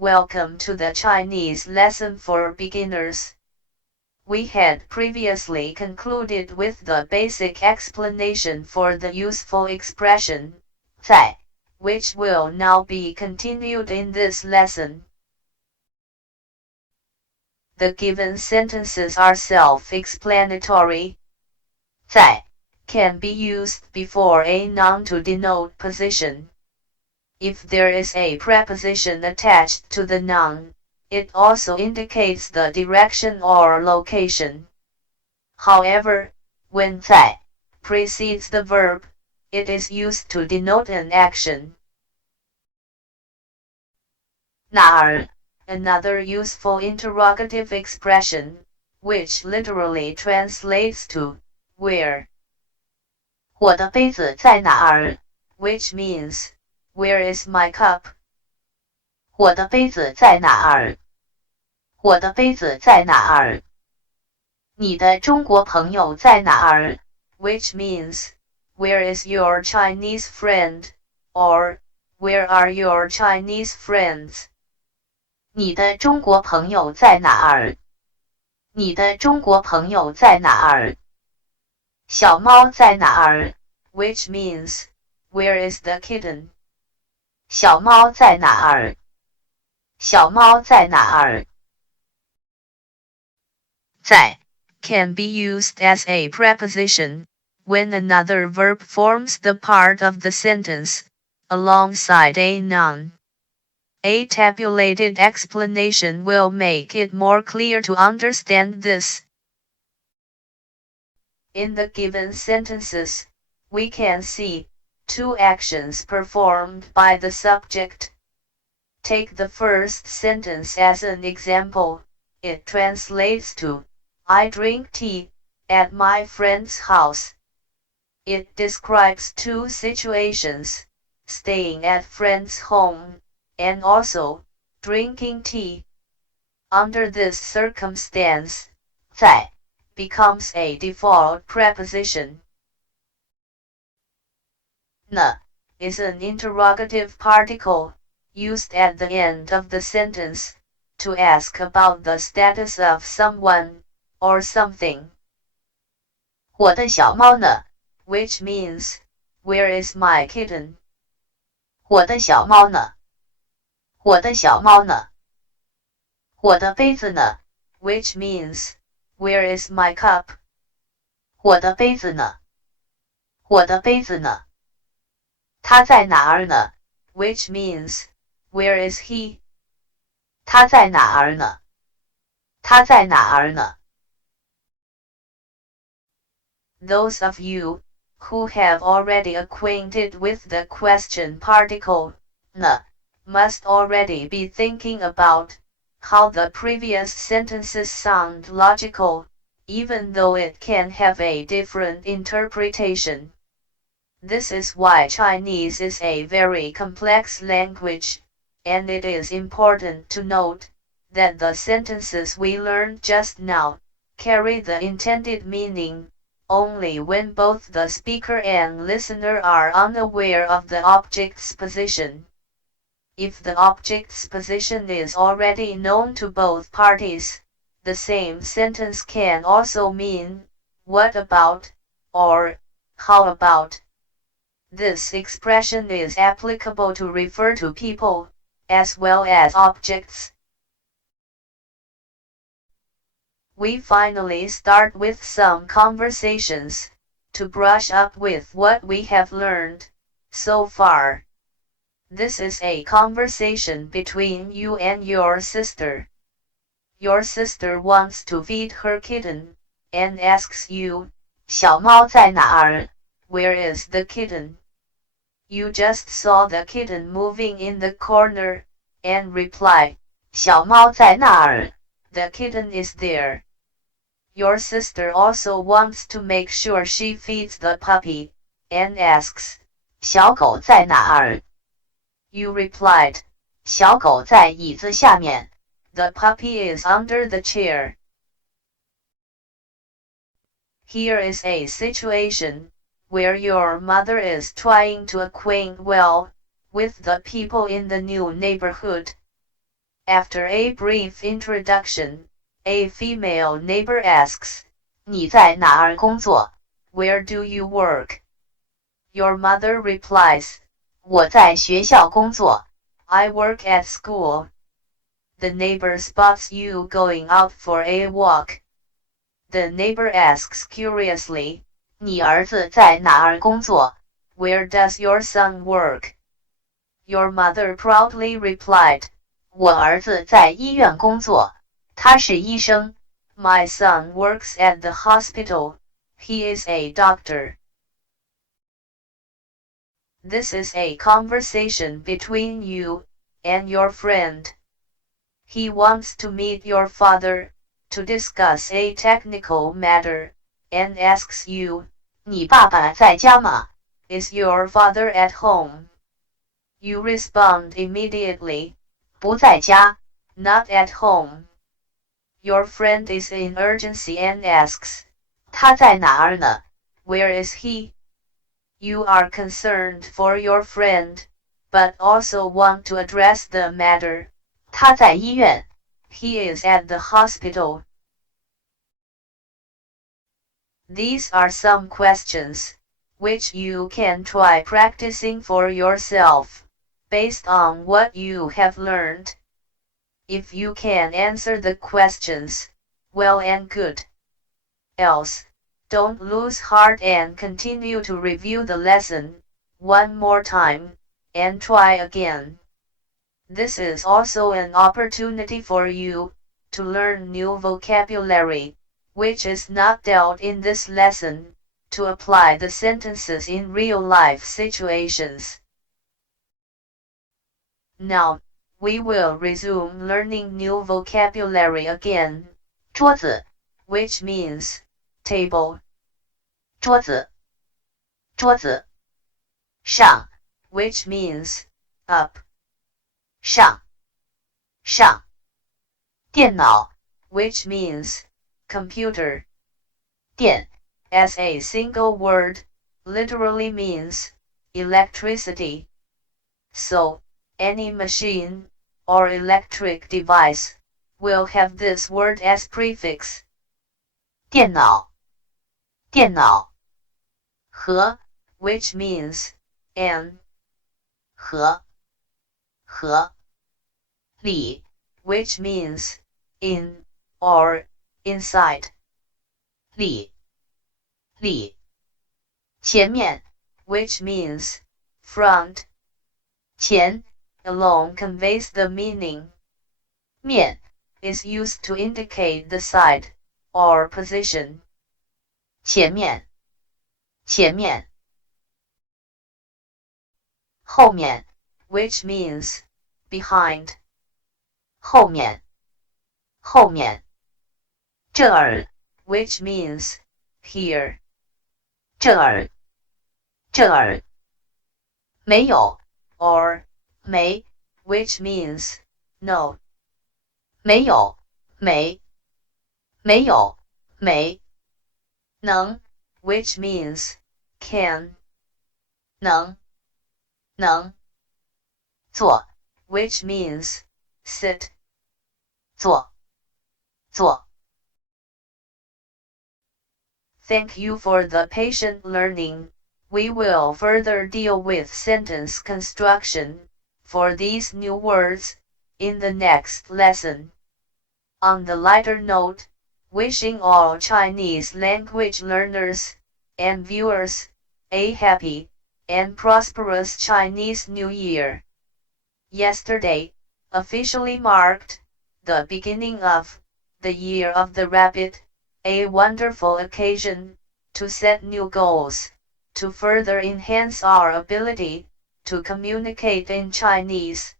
Welcome to the Chinese lesson for beginners. We had previously concluded with the basic explanation for the useful expression 在, which will now be continued in this lesson. The given sentences are self-explanatory. 在 can be used before a noun to denote position. If there is a preposition attached to the noun, it also indicates the direction or location. However, when 在 precedes the verb, it is used to denote an action. 哪儿 another useful interrogative expression, which literally translates to where. 我的杯子在哪儿 which means where is my cup? 我的杯子在哪儿？我的杯子在哪儿？你的中国朋友在哪儿 which means where is your Chinese friend? Or where are your Chinese friends? 你的中国朋友在哪儿？你的中国朋友在哪儿？小猫在哪儿 which means where is the kitten? 小猫在哪儿？小猫在哪儿？在 can be used as a preposition when another verb forms the part of the sentence alongside a noun. A tabulated explanation will make it more clear to understand this. In the given sentences, we can see two actions performed by the subject. Take the first sentence as an example. It translates to I drink tea at my friend's house. It describes two situations, staying at friend's home, and also drinking tea. Under this circumstance, 在 becomes a default preposition. 呢 is an interrogative particle, used at the end of the sentence, to ask about the status of someone, or something. 我的小猫呢 which means, where is my kitten? 我的小猫呢我的小猫呢我的杯子呢 which means, where is my cup? 我的杯子呢我的杯子呢他在哪儿呢 which means, where is he? 他在哪儿呢他在哪儿呢 Those of you who have already acquainted with the question particle, 呢, must already be thinking about how the previous sentences sound logical, even though it can have a different interpretation. This is why Chinese is a very complex language, and it is important to note that the sentences we learned just now carry the intended meaning only when both the speaker and listener are unaware of the object's position. If the object's position is already known to both parties, the same sentence can also mean, what about, or, how about. This expression is applicable to refer to people, as well as objects. We finally start with some conversations, to brush up with what we have learned so far. This is a conversation between you and your sister. Your sister wants to feed her kitten, and asks you, 小猫在哪儿? Where is the kitten? You just saw the kitten moving in the corner, and reply, 小猫在那儿? The kitten is there. Your sister also wants to make sure she feeds the puppy, and asks, 小狗在哪儿? You replied, 小狗在椅子下面. The puppy is under the chair. Here is a situation where your mother is trying to acquaint well with the people in the new neighborhood. After a brief introduction, a female neighbor asks, 你在哪儿工作? Where do you work? Your mother replies, 我在学校工作. I work at school. The neighbor spots you going out for a walk. The neighbor asks curiously, 你儿子在哪儿工作? Where does your son work? Your mother proudly replied, 我儿子在医院工作，他是医生。My son works at the hospital. He is a doctor. This is a conversation between you and your friend. He wants to meet your father to discuss a technical matter and asks you, 你爸爸在家吗? Is your father at home? You respond immediately, 不在家, not at home. Your friend is in urgency and asks, 他在哪儿呢? Where is he? You are concerned for your friend, but also want to address the matter. 他在医院. He is at the hospital. These are some questions, which you can try practicing for yourself, based on what you have learned. If you can answer the questions, well and good. Else, don't lose heart and continue to review the lesson one more time, and try again. This is also an opportunity for you to learn new vocabulary, which is not dealt in this lesson, to apply the sentences in real-life situations. Now, we will resume learning new vocabulary again. 桌子, which means table. 桌子, 桌子. 上, which means up. 上, 上. 电脑, which means computer. 电, as a single word, literally means electricity. So, any machine or electric device will have this word as prefix. 电脑, 电脑. 和, which means and. 和, 和. 里, which means in or inside. 里, 里. 前面, which means front. 前 alone conveys the meaning. 面 is used to indicate the side or position. 前面, 前面. 后面, which means behind. 后面, 后面. 这儿, which means here. 这儿, 这儿. 没有 or 没, which means no. 没有, 没. 没有, 没. 能 which means can. 能, 能. 坐 which means sit. 坐, 坐. Thank you for the patient learning. We will further deal with sentence construction for these new words in the next lesson. On the lighter note, wishing all Chinese language learners and viewers a happy and prosperous Chinese New Year. Yesterday officially marked the beginning of the Year of the Rabbit, a wonderful occasion to set new goals, to further enhance our ability to communicate in Chinese.